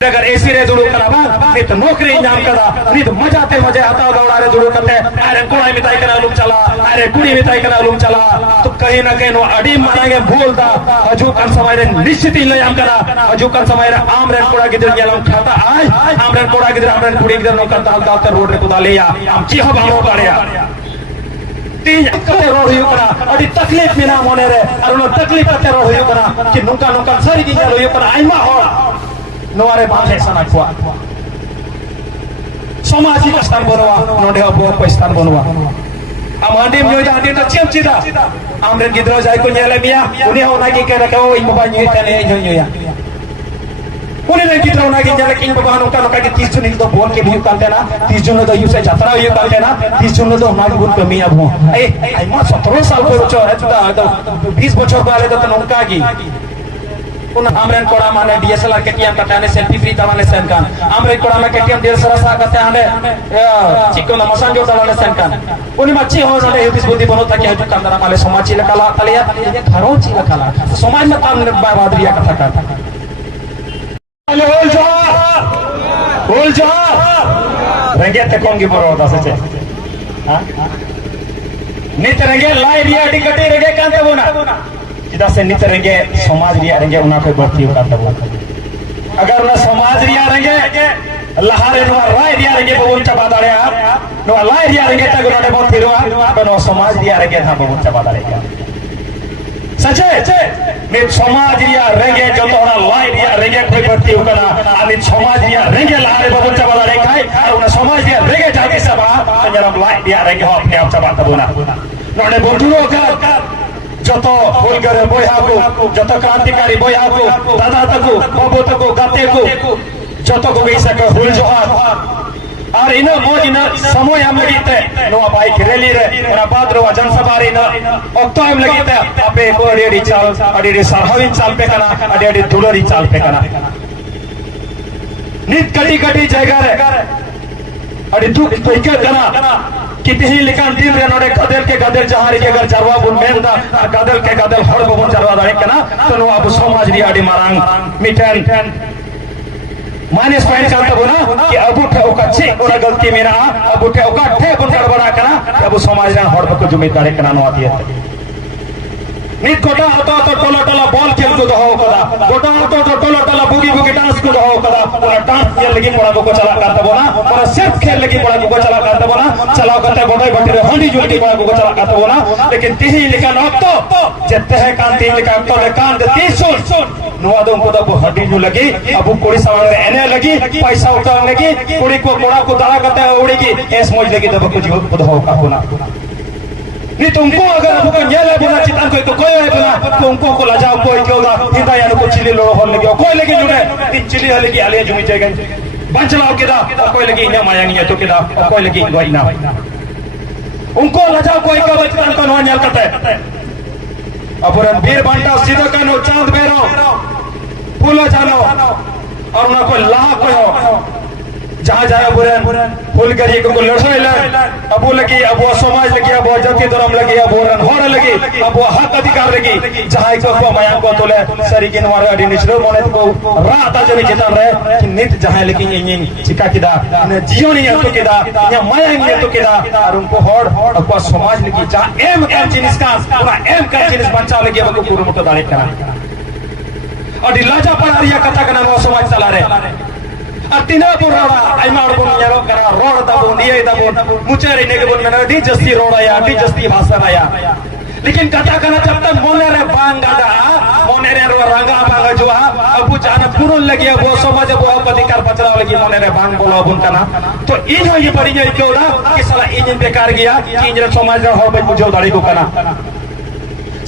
अगर एसी रे दुड़ू करा बा नित नौकरी नाम कदा नित मजाते मजे हताव दौड़ा रे दुड़ू करते अरे कोई मिताई कना लुम चला अरे कुड़ी मिताई कना लुम चला तो कहीं ना कहीं नो अड़ी मारेंगे भूल दा हजू कर समय रे निश्चित ही ले हम करा हजू कर समय रे आम रे कोड़ा गिदर गेलम खाता आय आम रे कोड़ा गिदर आम रे कुड़ी गिदर नो करता हल दातर रोड रे कुदा लेया हम चिह बामो काड़या तीन कते रो हुई करा अड़ी तकलीफ में ना मोने रे और नो तकलीफ कते रो हुई करा कि नुका नुका सरी की जलो ये पर आइमा हो नोरे बांधे सना कुआ सामाजिक स्थान बनवा नोडे अबो स्थान बनवा आमांडी म्यो जांडी तो चेम चिदा आमरे गिद्रो जाय को नेले मिया उनी होना की के रखो इ बाबा न्यू तने न्यू या उनी ने गिद्रो ना की नेले किंग बाबा नोका नोका के 30 जन तो बोल के भी कालते ना 30 जन तो यूसे यात्रा ये कालते ना 30 जन तो हमारी बहुत कमी अब ए मा 17 साल को बच्चो है तो 20 बच्चों वाले तो नोका की आमरेन कोड़ा माने डीएसएलआर केटीएम कटाने सेल्फी फ्री तवाने सेनकान आमरेन कोड़ा में केटीएम डेलसरा सा कते आने चिको न मसान जो तवाने सेनकान उनी मच्छी हो नडे युतिस बुद्धि बनो ताकि हजू कंदरा माले समाज चिला कला तलिया ये घरों चिला कला समाज में काम बादरिया कथा का अले होल जा रंगे ते कोंगी बरो दासचे हां नित रंगे लाई रिया टिकटी रंगे कांते बोना चिदा से नित रेंगे समाज रिया रेंगे उना को बढ़ती होता तब अगर उना समाज रिया रेंगे लहारे नो राय रिया रेंगे बबुन चबा दाड़े नो लाय रिया रेंगे तक उना बहुत थिरवा बनो समाज रिया रेंगे था बबुन चबा दाड़े सचे ने समाज रिया रेंगे जो तो उना लाय रिया रेंगे कोई बढ़ती होकना अनि समाज रिया रेंगे लहारे बबुन चबा दाड़े खाय और उना समाज रिया रेंगे जाके सबा अंजरम लाय रिया रेंगे हो अपने आप चबा तबुना नोडे बोटुरो का जतो फुलगरे बया को जतो क्रांतिकारी बया को दादा तको बाबू तको गाते को जतो को गई सके हुल जोहार और इनो मोज इन समय हम लगीते नो बाइक रैली रे ओना बाद रो जनसभा रे न अक्तो हम लगीते आपे को रेडी चाल अडी सरहविन चाल पे कना अडी दुलरी चाल पे कना नित कटी कटी जगह रे अडी दुख तोइके कना कितनी लिखान दिन रे नोडे गदल के गदल जहारी के अगर जरवा बुन मेंदा गदल के गदल हर बबन जरवा दाड़े कना तो नो अब समाज री आडी मारांग मिटन माइनस पॉइंट चलता बोना कि अब उठे ओकच्ची ओरा गलती मेरा अब उठे ओका ठे बुन गड़बड़ा कना अब समाज रे हर बको जिम्मेदारी कना नो आती है नित गोटा होता तो टोला टोला बॉल खेल को हो कदा गोटा होता तो टोला टोला बुगी बुगी डांस को हो कदा और डांस खेल लगी पड़ा को चला करता बोना और सिर्फ खेल लगी पड़ा को चला करता बोना चलाओ करते गोटाई बटी रे हंडी जुटी पड़ा को चला करता बोना लेकिन तिही लिखा न तो जत्ते है कान तीन लिखा तो ले कान दे 300 नुआदों को तो हड्डी जो लगी अब कोड़ी सवाल एने लगी पैसा उठा लगी कोड़ी को कोड़ा को दड़ा करते उड़ेगी एस मौज लगी तो कुछ खुद हो का होना नहीं तुमको अगर आपको न्याय बोला चितान कोई तो कोई है बोला तुमको को लजाओ कोई क्यों ना हिंदा यानी को चिली लो होल लगे कोई लगे जुड़े तीन चिली हले की आलिया जुमी जाएगा बंचलाओ के दा कोई लगे इन्हें मायांगी है तो के दा कोई लगे इंगवाई ना उनको लजाओ कोई का बचपन को नवा न्याय करता है अपरन वीर बंटा सीधा का नो चांद बेरो फूलो जानो और उनको लाह को जहाँ जाए बुरे फूल करिए को लड़ाई ले अब वो लगी अब वो समाज लगी अब वो जाति धर्म लगी अब वो रनहोर लगी अब वो हक अधिकार लगी जहाँ को माया को तोले सरी के नवारे अडी निचलो मोने को रात आज में जितना रहे कि नित जहाँ लगी ये चिका किदा ने जियो नहीं है तो किदा या माया नहीं है तो किदा और उनको होड़ अब समाज लगी जहाँ एम कर जिनिस का पूरा एम कर जिनिस बंचा लगी अब को पूरा मुट्ठा दाने करा और लाजा पर रिया कथा करना वो समाज चला रहे अतिना पुराना आइमा और बोल यारो करा रोड दाबो ये दाबो मुचेरी ने के बोल में डी जस्ती रोड आया डी जस्ती भाषा आया लेकिन कथा करना जब तक मोने रे बांगाड़ा मोने रे रंगा बांगा जो अब जाना पुरुल लगी वो समाज वो अधिकार बचरा लगी मोने रे बांग बोला बुन कना तो इन ये बड़ी ये क्यों ना कि साला इन बेकार गया कि इन समाज रे हर बुझो दाड़ी को कना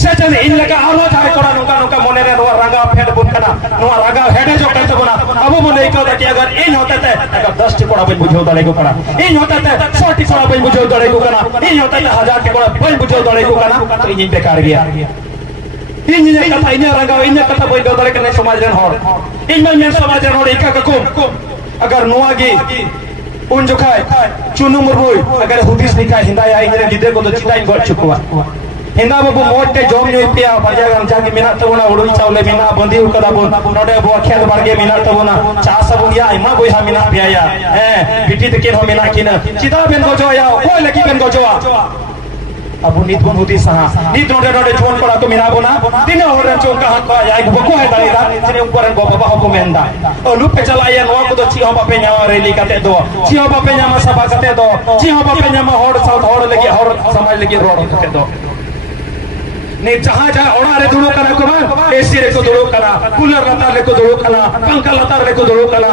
सेचन इन लगा आरो थाय कोड़ा नुका नुका मोने रे रंगा फेड बुन कना नो रंगा हेडे जो करते बोना अब मोने को कि अगर इन होते थे अगर 10 टी कोड़ा बन बुझो दाड़े को कना इन होते थे 100 टी कोड़ा बन बुझो दाड़े को कना इन होते थे 1000 टी कोड़ा बन बुझो दाड़े को कना तो इन बेकार गया इन ये कथा इन रंगा इन कथा बन दाड़े कने समाज रे हर इन में समाज रे होड़ इका को अगर नुआगी उन जो खाए चुनु मुरबुई अगर हुदिस निकाय हिंदा या इन रे लिदे को तो चिताई गड़ चुकवा हिंदा बाबू मोटे जोम न्यू पिया बजागम जाके मिना तबोना उड़ुई चावले मिना बंदी उकदा बो नोडे बो खेत बारगे मिना तबोना चास बो या इमा बोया मिना पिया या बिटी तकिन हो मिना किना चिदा बेन गोजो या कोई लकी बेन गोजोआ अबु नित बन होती सहा नित नोडे नोडे जोन पड़ा तो मिना बोना दिन होरन चों का हाथ को या बको है दाईदा जिने ऊपर गो बाबा हो मेंदा ओ लुप पे चला या नो को तो ची हो बापे न्यावा रेली काते दो ची हो बापे न्यामा सभा काते दो ची हो बापे न्यामा होड़ साउथ होड़ लगी होड़ समाज लगी रोड काते दो ने जहां जहां ओड़ा रे दुड़ो कना को बा एसी रे को दुड़ो कना कूलर लतार रे को दुड़ो कना पंखा लतार रे को दुड़ो कना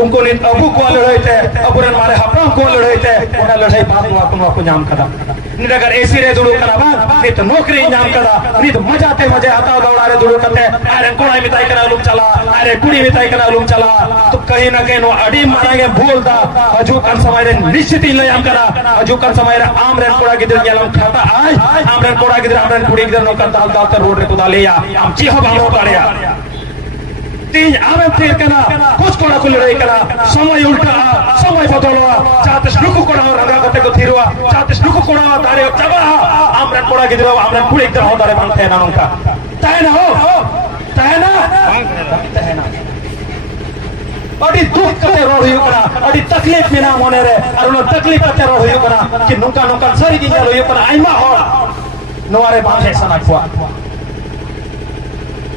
उनको ने अबू को लड़ाई थे अबुरन मारे हपराम को लड़ाई थे ओना लड़ाई बात नो को नाम कदा नि अगर एसी रे दुड़ो कना बा नि तो नौकरी नाम कदा नि तो मजाते मजे आता दौड़ा रे दुड़ो कते अरे कोड़ा मिताई कना लुम चला अरे कुड़ी मिताई कना लुम चला तो कहीं ना कहीं नो अड़ी मारेंगे भूल दा हजू कन समय रे निश्चित ही लयाम करा हजू कन समय रे आम रे कोड़ा गिदर गेलम खाता आज आम रे कोड़ा गिदर आम रे कुड़ी गिदर नो कन दाल दाल रोड रे कुदा लेया आम ची हो बाहो काड़या तीन आवे फिर कना कुछ कोड़ा को लड़ाई कना समय उल्टा समय बदलवा चाहते लुकु कोड़ा रंगा कते को थिरवा चाहते लुकु कोड़ा दारे चबा आमरे कोड़ा गिदरो आमरे कुड़ी इधर हो दारे मानते ना नंका ताय ना अड़ी दुख कते रोड हुई कना अड़ी तकलीफ में ना होने रे और उन तकलीफ कते रोड हुई कना कि नुका नुका सरी गिंजा हुई कना आइमा हो नोरे बांधे सना को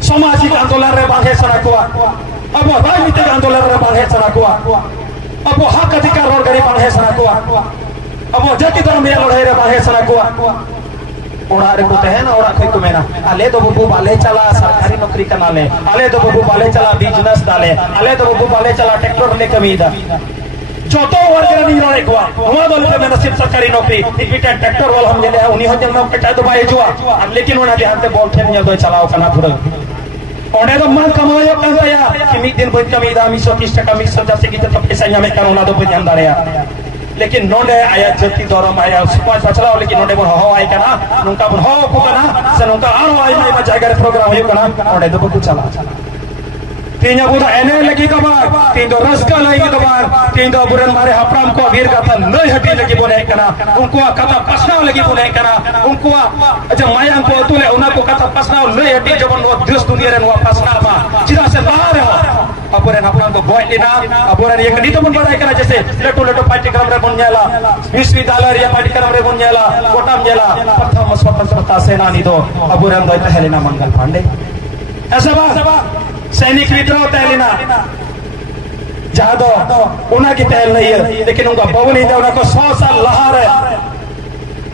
सामाजिक आंदोलन रे बांधे सना को अब राजनीतिक आंदोलन रे बांधे सना को अब हक अधिकार रोड गरी बांधे सना को अब जाति धर्म में लड़ाई रे बांधे सना को ओड़ा रे को है ना ओड़ा कोई को मेना आले तो बबू बाले चला सरकारी नौकरी करना ले आले तो बबू बाले चला बिजनेस डाले आले तो बबू बाले चला ट्रैक्टर ले कमीदा जो तो वर्ग नहीं रोने को हमारा दल में नसीब सरकारी नौकरी इटा ट्रैक्टर वाला हम ले उन्हीं हो जन्म कटा तो भाई जुआ लेकिन उन्हें ध्यान से बोल खेल नहीं चलाओ कना थोड़ा ओडे तो मान कमायो का या कि मी दिन बन कमीदा मी 130 टका मी 70 की तो पैसा यहां करोना तो बन दारे लेकिन नोडे आया जति दरम आया सुपास बचला लेकिन नोडे बन हो आय कना नुका बन हो को कना से नुका आरो आय में जायगा प्रोग्राम हो कना ओडे तो बकु चला तीन बुदा एने लगी कबार तीन तो रसका लगी कबार तीन तो बुरन मारे हपराम को वीर कथा नहीं हटी लगी बोले कना उनको कथा पसना लगी बोले कना उनको अच्छा माया को तुले उना को कथा पसना नहीं हटी जब वो देश दुनिया रे वो पसना बा चिरा से बाहर हो अबुरन हपराम को बोय लेना अबुरन एक नीतो बन बड़ा कना जैसे लटो लटो पाठ्यक्रम रे बन जाला विश्वविद्यालय रे पाठ्यक्रम रे बन जाला कोटाम जाला प्रथम स्वतंत्रता सेनानी दो अबुरन दो हेलेना मंगल पांडे ऐसा बा सैनिक विद्रोह तहलीना जहां दो उन्हें की तहल नहीं है लेकिन उनका बहु नहीं था उनको 100 साल लहार है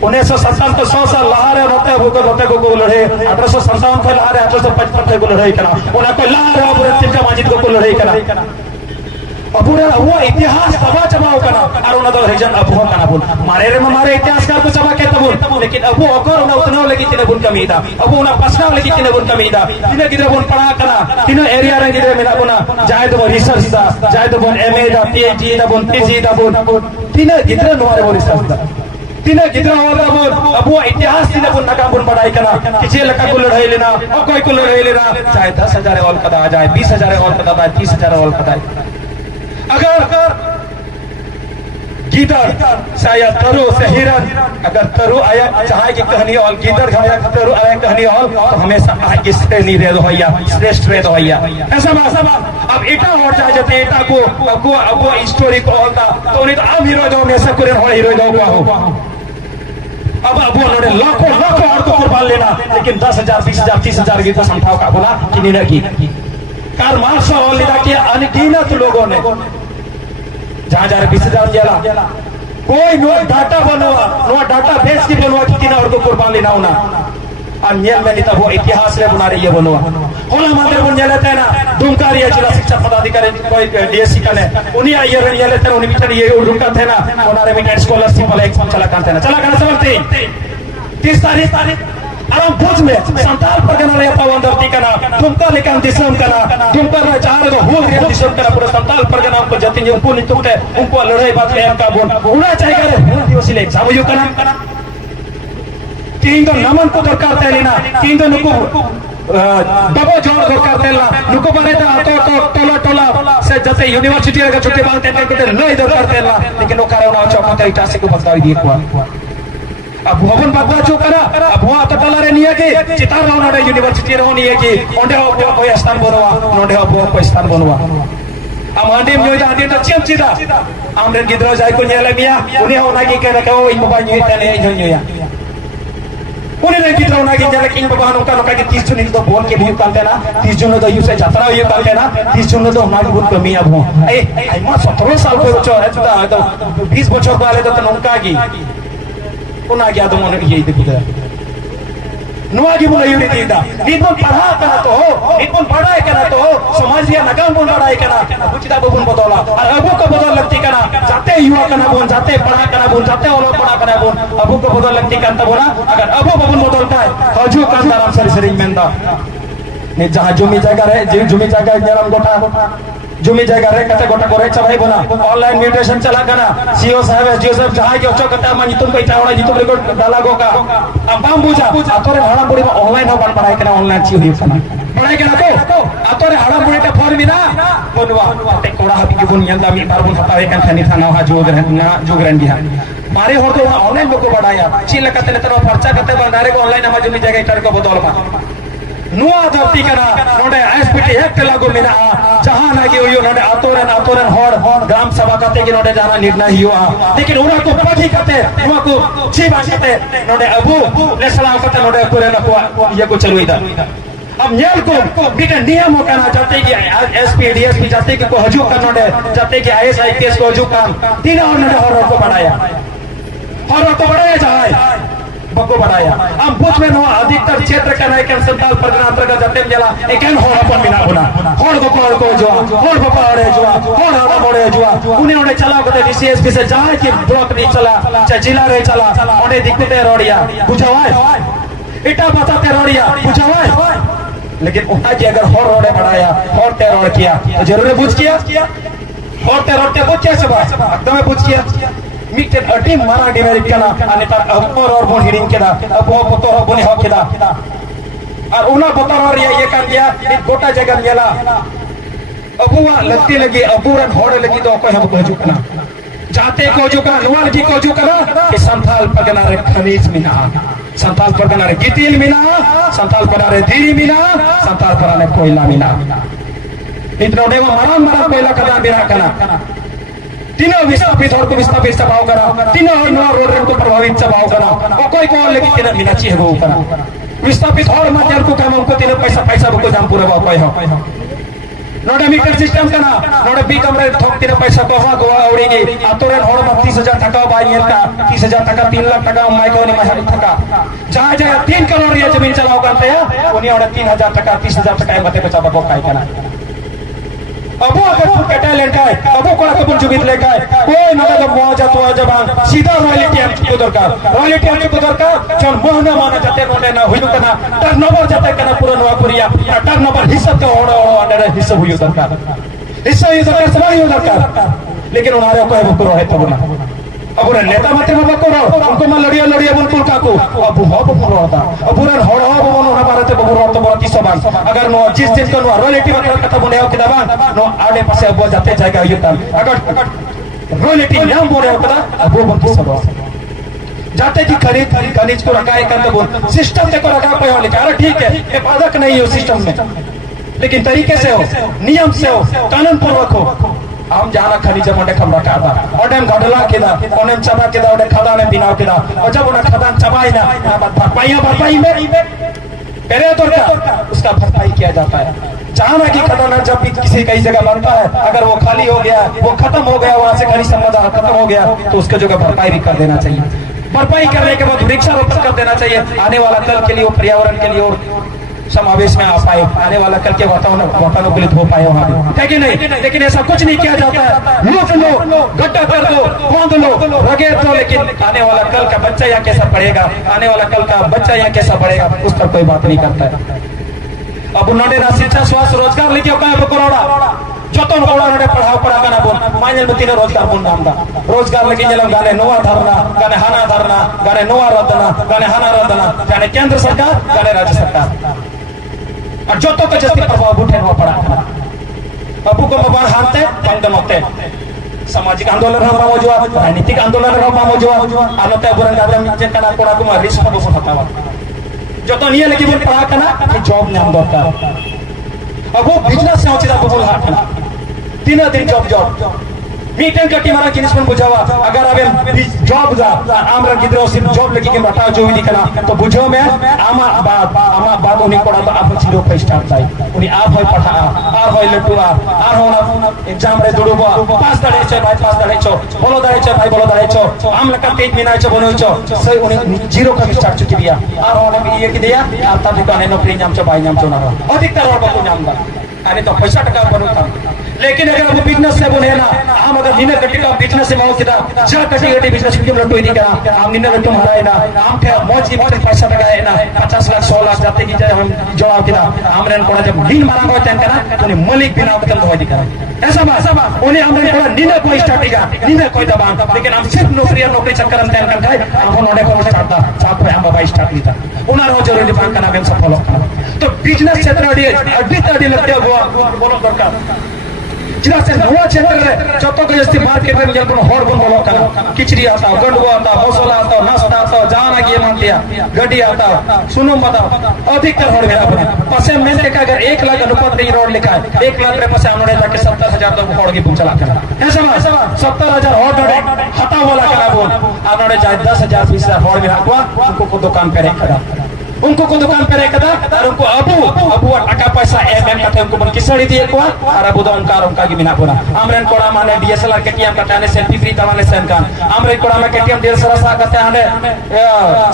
1957 को 100 साल लहार है रोते को लड़े 1857 को लहार है 1855 को लड़ाई करा उनको लहार है पूरे तिलका माजिद को लड़ाई करा अबुरे वो इतिहास तबा चबाओ कना और उन दो रीजन अब हो कना बोल मारे इतिहासकार को चबा के तबुल लेकिन अब वो अगर उन उतना लगी तिने बुन कमीदा अब उन पसना लगी तिने बुन कमीदा तिने गिरे बुन पढ़ा कना तिने एरिया रे गिरे मिना बुना जाय तो रिसर्च दा जाय तो बुन एमए दा पीएचडी दा बुन पीजी दा बुन तिने गिरे नोरे बोल रिसर्च दा तिने गिरे होदा बोल अब वो इतिहास तिने बुन नका बुन पढ़ाई कना किसी लका को लड़ाई लेना और कोई को लड़ाई लेना चाहे 10,000 ऑल कदा आ जाए 20,000 ऑल कदा आ 30,000 ऑल कदा अगर गीदड़ शायद तरु से हिरन अगर तरु आया चाहे की कहानी और गीदड़ खाया तरु आया कहानी और तो हमेशा आगे श्रेणी रे होया श्रेष्ठ रे होया ऐसा बात अब इटा हो जाए जते इटा को अब वो स्टोरी को होता तो नहीं तो अब हीरो दो हमेशा करे हो हीरो दो को अब वो लोडे लाखों और को कुर्बान लेना लेकिन 10,000 20,000 30,000 की तो संठाव का बोला कि नहीं की कार मार्शल और लिदा के अनगिनत लोगों ने जहां जा रहे 20,000 जाला कोई नो डाटा बनवा नो डाटा बेस की बनवा कितने और को कुर्बान लेना होना अन्य में नहीं वो इतिहास रे बना रही है बनवा होला मादर बन जाते हैं ना दुमकारी जिला शिक्षा पदाधिकारी कोई डीएससी का ने उन्हीं आइए रे लेते हैं उन्हीं मिटर ये रुका थे ना उन्होंने मिटर स्कॉलरशिप वाला एग्जाम चला करते समझते 30 तारीख आराम भुज में संताल परगना रे पावंदरती कना तुमका लेकिन दिसम कना तुमका रे चार को होल रे दिसम कना पूरा संताल परगना को जति ने उनको नहीं टूटे उनको लड़ाई बात के का बोल होना चाहिए रे दिवसी ले एग्जाम यो कना तीन तो नमन को दरकार तेलिना तीन तो नुको डबो जोड़ दरकार तेलना नुको बारे तो टोला से जते यूनिवर्सिटी रे छुट्टी मांगते नहीं दरकार तेलना लेकिन वो कारण चौक ते इटासी को बताई दिए को अब भवन बागवा जो करा अब वहाँ तो तलारे नहीं है कि चितार रहो नोडे यूनिवर्सिटी रहो नहीं है कि ओंडे हो कोई स्थान बनवा नोडे हो कोई स्थान बनवा am andi myo ja andi ta chiam chida am ren gidro jai ko nyela mia uni ho nagi ke ka o imba nyi tane nyo ya uni ren gidro nagi nyela king baba no ka 30 jun do bon ke bhi kan na 30 jun do yuse jatra ye kan na 30 jun do nagi bun ko mia bho ai ma 17 साल ko cho hai to 20 বছর wale to nonka gi una gya do mon ye de नुआगी बुला Yuri दीदा Nippon पढ़ा करा तो हो Nippon पढ़ाई करा तो हो समाज या नगाम बुन पढ़ाई करा बुचिदा बुन बदला और अबू को बदल लगती करा जाते युवा कना बुन जाते पढ़ा करा बुन जाते ओलो पढ़ा करा बुन अबू को बदल लगती करता बोला अगर अबू बुन बदलता है हजू कान दाराम सरी सरी मेंदा ने जहां जमी जगह रहे जमी जगह जरम गोटा जमी जगह रे कते गोटा करे चबाई बना ऑनलाइन म्यूटेशन चला कना सीओ साहब एसडीओ साहब जहां के ओचो कते मा नितुम पैसा होना नितुम रिकॉर्ड डाला गोका अबाम बुझा आतोरे हाड़ा बुड़ी ऑनलाइन हो पढ़ाई कना ऑनलाइन ची हुई कना पढ़ाई कना तो आतोरे हाड़ा बुड़ी टा फॉर्मिना बनवा ते कोड़ा हबी के बुन यंदा मी बार बुन हतावे कन थनी थाना हा जोगरन दिया मारे हो तो ऑनलाइन को बढ़ाया ची लकते ने तो पर्चा कते बंदारे को ऑनलाइन मा जमी जगह कर को बदल मा नुआ धरती कना नोडे एसपीटी एक्ट लागू मिना जहां नागे होयो नोडे आतोरन होड़ ग्राम सभा कते के नोडे जाना निर्णय हुआ लेकिन उना को पाठी कते उना को छी बात कते नोडे अबू नेशनल कते नोडे करे न को ये को चलो इधर अब न्याल को बिना नियम कना जाते कि एसपी डीएसपी जाते कि को हजू कर नोडे जाते कि आईएएस आईपीएस को हजू काम तीन और नोडे होड़ को बढ़ाया जाए बको बढ़ाया हम बुझ में नो अधिकतर क्षेत्र का नहीं के संताल परगना अंतर्गत जाते जला एकन होड़ अपन बिना होना होड़ को जो होड़ पपाड़े जो होड़ हवा मोड़े जो उन्हें उन्हें चला को डीसीएसपी से जाए कि ब्लॉक नहीं चला चाहे जिला रे चला उन्हें दिक्कतें रोड़िया बुझावाए इटा बताते रोड़िया बुझावाए लेकिन उठा जी अगर होड़ रोड़े बढ़ाया होड़ टेरोड़ किया तो जरूर बुझ किया होड़ टेरोड़ के बुझ कैसे बात एकदम बुझ किया मिक्टे अटी मारा डिवेरिट कना अने तार अपर और बोन हिडिंग केदा अबो बतर बोने हो केदा और उना बतर और ये कर दिया एक गोटा जगह मेला अबुआ लगती लगी अबूरन होड़े लगी तो कोई हम को जुकना जाते को जुकना नुवाल की को जुकना कि संथाल परगना रे खनीज मिना संथाल परगना रे गितिल मिना संथाल परगना रे धीरी मिना संथाल परगना रे कोयला मिना इतना देवा मरा कोयला कदा बिना कना तीनों विस्थापित और को विस्थापित सभाव करा तीनों और नवा रोड को प्रभावित सभाव करा और कोई को लेकिन तेरा मिना चाहिए वो करा विस्थापित और मध्यम को काम हमको तीनों पैसा को जाम पूरा बाव पाए हो नोडा मीटर सिस्टम कना नोडा बी कमरे ठोक तीनों पैसा को वहां गोवा उड़ेगी आतोरन होड़ में 30,000 टका बाई का 30,000 टका 3 लाख टका माइको ने महर टका जहां जहां 3 करोड़ या जमीन चलाओ करते हैं उन्हें और 3,000 टका 30,000 टका बते बचा बको काय कना अबो अगर फुट का टैलेंट है अबो को कबुल जुबित लेका है कोई नगद मौजा तो जबान सीधा रॉयल्टी हम को दरकार रॉयल्टी हम को दरकार जन मोहना माना जाते नोने ना हुई कना टर्नओवर जाते कना पूरा नवा पुरिया टर्नओवर हिस्सा तो ओड़ो अंडर हिस्सा हुई दरकार हिस्सा ये दरकार सवाई हो दरकार लेकिन उनारे को है बकरो है तो ना अब नेता मते बकरो उनको मा लड़िया बुन काको अब हो बकरो होता अब पूरा होड़ हो बनो ना भारत बकरो तो बरती सबान अगर नो जिस दिन को रॉयल्टी मतलब कथा बने हो किदा नो आड़े पासे अब जाते जाएगा युद्ध अगर रॉयल्टी नाम बोले हो कदा अब वो बरती सबान जाते कि खनिज को रखा है कर बोल सिस्टम से को रखा कोई हो लेकिन अरे ठीक है ये बाधक नहीं हो सिस्टम में लेकिन तरीके से हो नियम से हो कानून पूर्वक हो हम जाना खनिज मोडे खमरा कादा ओडेम गडला केदा ओनेम चबा केदा ओडे खदाने बिनाव केदा और जब उन्हें खदान चबाई ना भरपाई में पहले तो उसका भरपाई किया जाता है जहां की खदाना जब भी किसी कई जगह बनता है अगर वो खाली हो गया वो खत्म हो गया वहां से खनिज संपदा खत्म हो गया तो उसके जगह भरपाई भी कर देना चाहिए भरपाई करने के बाद वृक्षारोपण कर देना चाहिए आने वाला कल के लिए पर्यावरण के लिए और समावेश में आ पाए आने वाला कल के वातानुकूलित हो पाए वहां है कि नहीं लेकिन ऐसा कुछ नहीं किया जाता है लूट लो गड्ढा कर दो खोद लो रगेड़ दो लेकिन आने वाला कल का बच्चा यहाँ कैसा पढ़ेगा आने वाला कल का बच्चा यहाँ कैसा पढ़ेगा उस पर कोई बात नहीं करता है अब उन्होंने ना शिक्षा स्वास्थ्य रोजगार लेके करोड़ा जतन कोड़ा नोडे पढ़ाओ पढ़ा गाना बोल माइनल में तीन रोजगार बोल नाम दा रोजगार लेके जलम गाने नोआ धरना गाने हाना धरना गाने नोआ रदना गाने हाना रदना गाने केंद्र सरकार गाने राज्य सरकार और जो तो जस्ती प्रभाव उठे हुआ पड़ा अबू को मोबाइल हानते बंद नोते सामाजिक आंदोलन हम मामोजुआ राजनीतिक आंदोलन हम मामोजुआ आलोते बुरन गादम जे कना कोड़ा को रिस्क बसो हतावा जतो निये लगी बन पढ़ा कना कि जॉब नाम दरकार अब वो बिजनेस से होची दा बबुल हाट कना 3 दिन जॉब मीटिंग कटी मारा किनिस मन बुझावा अगर अबे जॉब जा आमरा गिद्रो सिर्फ जॉब लगी के बता जो विधि कना तो बुझो में आमा बात उनी कोड़ा तो आप जीरो पे स्टार्ट जाई उनी आप होय पठा आर होय लटुआ आर होना एग्जाम रे दुडुबा पास दड़े छ भाई पास दड़े छ बोलो दड़े छ भाई बोलो दड़े छ आम लका तेज मिना छ बनो छ सही उनी जीरो का स्टार्ट चुकी दिया आर होना ये की दिया आता दुकान नौकरी नाम छ भाई नाम छ ना अधिकतर और को नाम दा अरे तो पैसा टका बनता लेकिन अगर वो बिजनेस से बोले ना हम अगर निने कटी का बिजनेस से माओ किदा जा कटी कटी बिजनेस क्यों लटो नहीं करा हम निने लटो हराए ना हम के मौज की बात पैसा टका है ना 50 लाख 100 लाख जाते की हम जवाब किदा हमरे कोड़ा जब दिन मारा हो तन करा तो मालिक बिना मतलब हो दी करा ऐसा बात उन्हें हमरे कोड़ा निने कोई स्टार्टिंग निने कोई दबान लेकिन हम सिर्फ नौकरी चक्कर में तन कर गए हम नोडे को स्टार्ट था साथ में हम बाबा स्टार्ट लीता उना रो जरूरी बात करना बेम सफल तो बिजनेस क्षेत्र अड्डी लगते हुआ बोलो दरकार जिला से नवा क्षेत्र रे जतो के जस्ती मार्केट में जल हर बन बोलो कना किचरी आता गंडुआ आता मसाला आता नाश्ता आता जाना के मानतिया गड्डी आता सुनो बताओ अधिकतर हर मेरा अपने पसे में के अगर 1 लाख अनुपात रे रोड लिखा है 1 लाख रे पसे हमने जाके 70000 तक हड़ के चला करा ऐसा 70000 हड़ डरे हटा वाला करा बोल आनोड़े जाए 10000 20,000 हड़ में रखवा उनको को दुकान पे रखा उनको को दुकान पे रखा और उनको अबू टाका पैसा एमएम कते उनको बन किसड़ी दिए को और अबू दो उनका की बिना पूरा आमरन कोड़ा माने डीएसएलआर केटीएम कटाने सेल्फी फ्री तवाने सेन कान आमरे कोड़ा में केटीएम डेल सरसा कते हने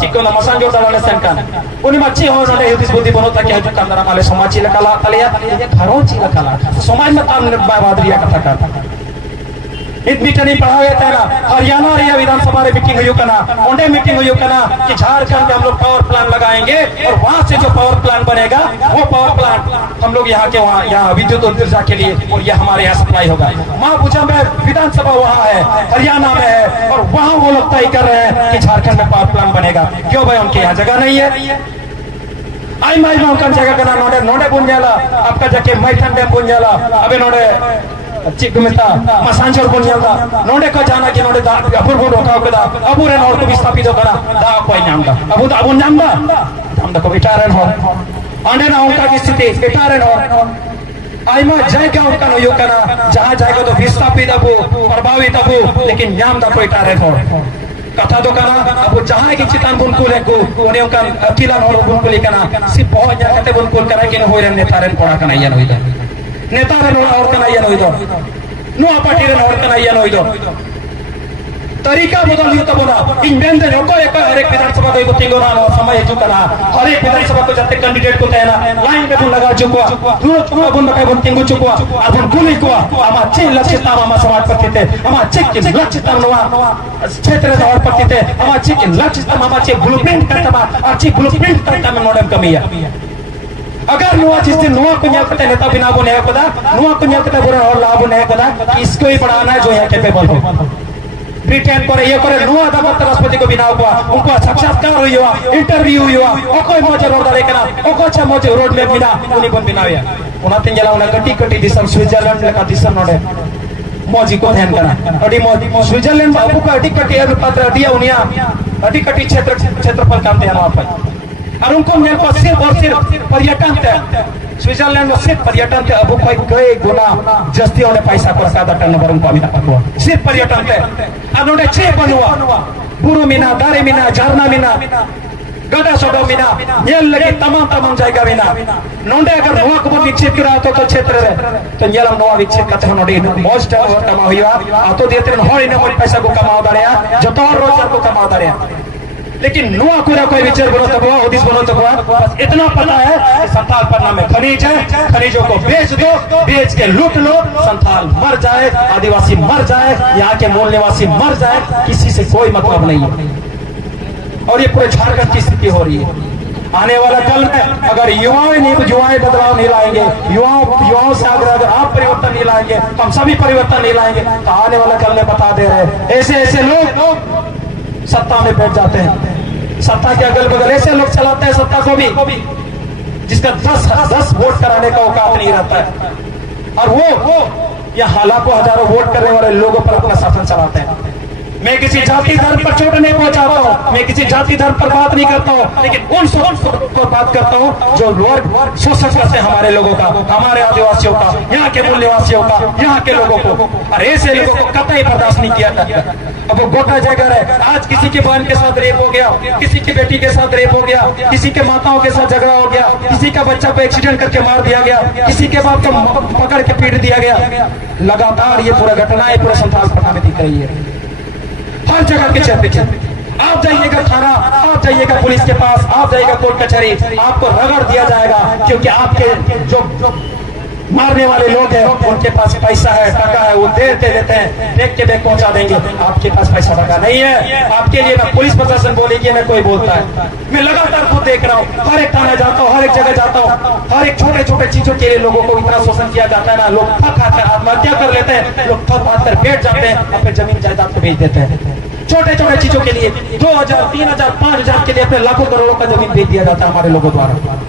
चिको न मसान जो तवाने सेन कान उनी मच्छी हो नडे युदिस बुद्धि बनोता के हजु कंदरा माले समाज चिलकला तलिया ये घरों चिलकला समाज में काम बादरिया कथा करता मीटिंग पढ़ावे तेना हरियाणा रिया विधानसभा रे मीटिंग हुई कना ओंडे मीटिंग हुई कना कि झारखंड में हम लोग पावर प्लांट लगाएंगे और वहां से जो पावर प्लांट बनेगा वो पावर प्लांट हम लोग यहाँ के वहाँ यहाँ विद्युत ऊर्जा के लिए और ये हमारे यहाँ सप्लाई होगा महाभुजा में विधानसभा वहाँ है हरियाणा में है और वहाँ वो लोग तय कर रहे हैं कि झारखंड में पावर प्लांट बनेगा क्यों भाई उनके यहाँ जगह नहीं है आई माई में उनका जगह करना नोडे नोडे बुन जाला आपका जाके मैथन डैम बुन जाला अबे नोडे चिकमिता मसांचर बुन जाला नोडे को जाना कि नोडे दा अपुर बुन रोका कदा अपुरे नोड को विस्थापित करा दा कोई नामदा अबु नामदा नामदा को विचारन हो अंडे ना उनका की स्थिति विचारन हो आई मा जाएगा उनका नो यो करा जहां जाएगा तो विस्थापित अबु प्रभावित अबु लेकिन नामदा को विचारन हो कथा तो कना अब जहां की चितान बुनकुल है को उन्हें का अकेला नोड बुनकुल कना सिर्फ बहुत जा कते बुनकुल करा कि होय रे नेतारन कोड़ा कना या होई नेतारन और कना या होई नो पार्टी रे और कना या होई तरीका बदल लियो तब ना इन बेंदे नको एक हर एक विधानसभा को तिंगो ना समय हेतु कना हर एक विधानसभा को जते कैंडिडेट को तेना लाइन पे लगा चुका दूर चुका बुन बका बुन तिंगो चुका अपन गुली को आमा चे लक्षित आमा समाज पतिते आमा चे के लक्षित नवा क्षेत्र से और पतिते आमा चे के लक्षित आमा चे ब्लूप्रिंट करता और चे ब्लूप्रिंट करता में नोडम कमी है अगर नुआ जिस दिन नुआ को न्याय करते नेता बिना को न्याय कदा नुआ को न्याय करते बुरा और लाभ न्याय कदा इसको ही बढ़ाना है जो यहाँ कैपेबल हो ब्रिटेन पर ये करे नुआ दबत राष्ट्रपति को बिना हुआ उनको साक्षात्कार हुआ इंटरव्यू हुआ ओको मौज रोड डाले कना ओको छ मौज रोड में बिना उनी बन बिना या उना तिंजला उना कटी कटी दिसम स्विट्जरलैंड का दिसम नोडे मौजी को ध्यान करा अडी मौज स्विट्जरलैंड बाबू का अडी कटी है पात्र दिया उनिया अडी कटी क्षेत्र पर काम देना वहां पर और उनको मेरे को सिर्फ और सिर्फ पर्यटन थे स्विट्जरलैंड में सिर्फ पर्यटन थे अब कोई कई गुना जस्ती उन्हें पैसा को रखा था नंबर उनको अभी पकवा सिर्फ पर्यटन थे अब उन्हें छह बनवा बुरु मीना दारे मीना झरना मीना गड़ा सोडो मीना ये लगी तमाम जाएगा मीना नोंडे अगर नुआ को विकसित करा तो क्षेत्र रे तो येलम नुआ विकसित करते हो नोडी मोस्ट कमा हुआ तो देते न होई न पैसा को कमाओ दाड़िया जतो रोजगार को कमाओ दाड़िया लेकिन नुआ कुरा कोई विचार बनो तक हुआ उदिस बनो तक हुआ बस इतना पता है कि संथाल पन्ना में खनिज है खनिजों को बेच दो बेच के लूट लो संथाल मर जाए आदिवासी मर जाए यहाँ के मूल निवासी मर जाए किसी से कोई मतलब नहीं है और ये पूरे झारखंड की स्थिति हो रही है आने वाला कल में अगर युवाएं बदलाव नहीं लाएंगे युवाओं से अगर आप परिवर्तन नहीं लाएंगे हम सभी परिवर्तन नहीं लाएंगे तो आने वाला कल में बता दे रहे ऐसे लोग सत्ता में बैठ जाते हैं सत्ता के अगल बगल ऐसे लोग चलाते हैं सत्ता को भी जिसका 10 वोट कराने का औकात नहीं रहता है और वो या लाखों हजारों वोट करने वाले लोगों पर अपना शासन चलाते हैं। मैं किसी जाति धर्म पर चोट नहीं पहुंचाता हूँ, मैं किसी जाति धर्म पर बात नहीं करता हूँ, लेकिन उन सब पर बात करता हूँ जो वर्ग शोषण करते हैं हमारे लोगों का, हमारे आदिवासियों का, यहाँ के मूल निवासियों का, यहाँ के लोगों को। और ऐसे लोगों को कतई बर्दाश्त नहीं किया जाता। अब वो गोटा जगह है, आज किसी की बहन के साथ रेप हो गया, किसी की बेटी के साथ रेप हो गया, किसी के माताओं के साथ झगड़ा हो गया, किसी का बच्चा को एक्सीडेंट करके मार दिया गया, किसी के बाप को पकड़ के पीट दिया गया। लगातार ये पूरा घटनाएं पूरे संथाल पटना में दिख रही है, हर जगह के चर्चे। आप जाइएगा थाना, आप जाइएगा पुलिस के पास, आप जाइएगा कोर्ट कचहरी, आपको रगड़ दिया जाएगा, क्योंकि आपके जो मारने वाले लोग हैं उनके पास पैसा है, टका है, वो देते देते हैं, देख के देख पहुंचा देंगे। आपके पास पैसा टका नहीं है, आपके लिए ना पुलिस प्रशासन बोलेगी ना कोई बोलता है। मैं लगातार खुद देख रहा हूँ, हर एक थाना जाता हूँ, हर एक जगह जाता हूँ, हर एक छोटे छोटे चीजों के लिए लोगों को इतना शोषण किया जाता है ना, लोग थक हाथ कर आत्महत्या कर लेते हैं, लोग थक हाथ कर बैठ जाते हैं, अपने जमीन जायदाद को बेच देते हैं। छोटे छोटे चीजों के लिए 2000, 3000, 5000 के लिए अपने लाखों करोड़ों का जमीन बेच दिया जाता है हमारे लोगों द्वारा।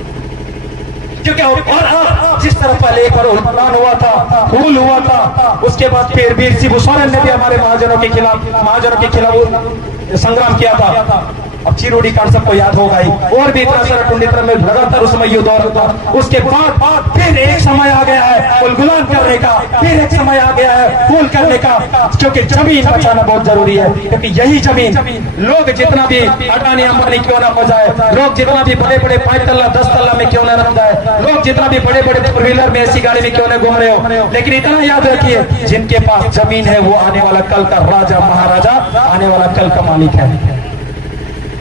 क्योंकि और जिस तरह पहले एक बार हुलफान हुआ था, फूल हुआ था, उसके बाद फिर वीर सिंह सोरेन ने भी हमारे महाजनों के खिलाफ संग्राम किया था। अब चिरोड़ी कांड सबको याद होगा ही, और भी इतना सारा टुंडित्र में लगातार उस समय युद्ध होता। उसके बाद फिर एक समय आ गया है गुलाम करने का, फिर एक समय आ गया है फूल करने का, क्योंकि जमीन बचाना बहुत जरूरी है। क्योंकि यही जमीन, लोग जितना भी अडानी अंबानी क्यों ना हो जाए, लोग जितना भी बड़े बड़े 5 तल्ला 10 तल्ला में क्यों ना रख जाए, लोग जितना भी बड़े बड़े 4 व्हीलर में ऐसी गाड़ी में क्यों ना घूम रहे हो, लेकिन इतना याद रखिए, जिनके पास जमीन है वो आने वाला कल का राजा महाराजा, आने वाला कल का मालिक है।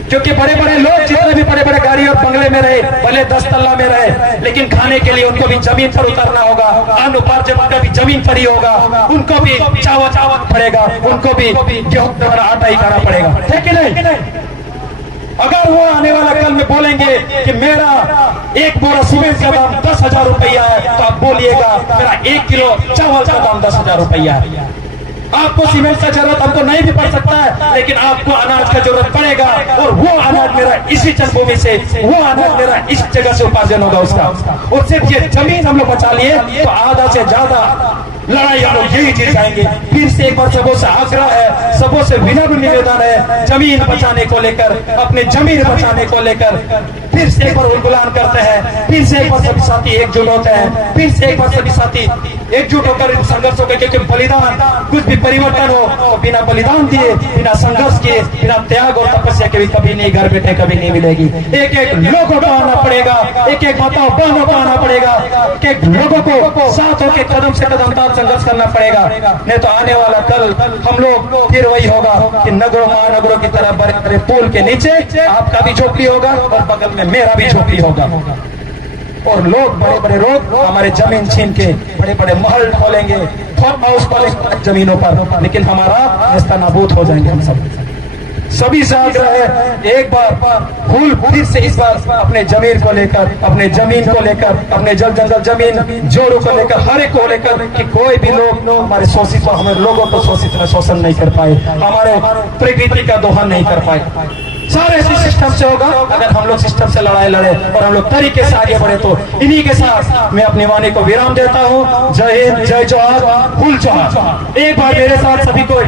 क्योंकि बड़े बड़े लोग जितने भी बड़े बड़े गाड़ी और बंगले में रहे, भले 10 तल्ला में रहे, लेकिन खाने के लिए उनको भी जमीन पर उतरना होगा, अन्न उपार्जन उनका भी जमीन पर ही होगा, उनको भी चावल पड़ेगा, उनको भी गेहूं द्वारा आटा ही खाना पड़ेगा, है कि नहीं? अगर वो आने वाला कल में बोलेंगे कि मेरा एक बोरा सीमेंट का दाम 10,000 रुपया है, तो आप बोलिएगा मेरा 1 किलो चावल का दाम 10,000 रुपया है। आपको सीमेंट का जरूरत हमको नहीं भी पड़ सकता है, लेकिन आपको अनाज का जरूरत पड़ेगा, और वो अनाज मेरा इसी जन्मभूमि से, वो अनाज मेरा इस जगह से उपार्जन होगा उसका। और सिर्फ ये जमीन हम लोग बचा लिए तो आधा से ज्यादा लड़ाई हम लोग यही जीत जाएंगे। फिर से एक बार सबों से आग्रह है, सबों से विनम्र निवेदन है, जमीन बचाने को लेकर, अपने जमीन बचाने को लेकर फिर से एक बार उलगुलान करते हैं, फिर से एक बार सभी साथी एकजुट होते हैं, फिर से एक बार सभी साथी एकजुट होकर संघर्ष होकर, क्योंकि बलिदान, कुछ भी परिवर्तन हो तो बिना बलिदान दिए, बिना संघर्ष किए, बिना त्याग और तपस्या के भी कभी नहीं घर बैठे कभी नहीं मिलेगी। एक एक लोगों को आना पड़ेगा, एक एक माताओं बहनों को आना पड़ेगा, एक एक लोगों को साथ होकर कदम से कदम संघर्ष करना पड़ेगा। नहीं तो आने वाला कल हम लोग फिर वही होगा कि नगरों महानगरों की तरह बड़े बड़े पुल के नीचे आपका भी झोपड़ी होगा और बगल में मेरा भी झोपड़ी होगा, और लोग बड़े बड़े लोग हमारे जमीन छीन के बड़े बड़े महल खोलेंगे, फार्म हाउस खोलेंगे जमीनों पर, लेकिन हमारा रास्ता नाबूद हो जाएंगे। हम सभी से आग्रह है, एक बार फूल फिर से इस बार अपने जमीन को लेकर, अपने जमीन को लेकर, अपने जल जंगल जमीन जोड़ों को लेकर, हर एक को लेकर, कि कोई भी लोग हमारे शोषित, हमारे लोगों को शोषित में शोषण नहीं कर पाए, हमारे प्रकृति का दोहन नहीं कर पाए। सारे इसी सिस्टम से होगा अगर हम लोग सिस्टम से लड़ाई लड़े और हम लोग तरीके से आगे बढ़े। तो इन्हीं के साथ मैं अपनी वाणी को विराम देता हूँ। जय हिंद, जय जोहार, फुल जोहार। एक बार मेरे साथ सभी को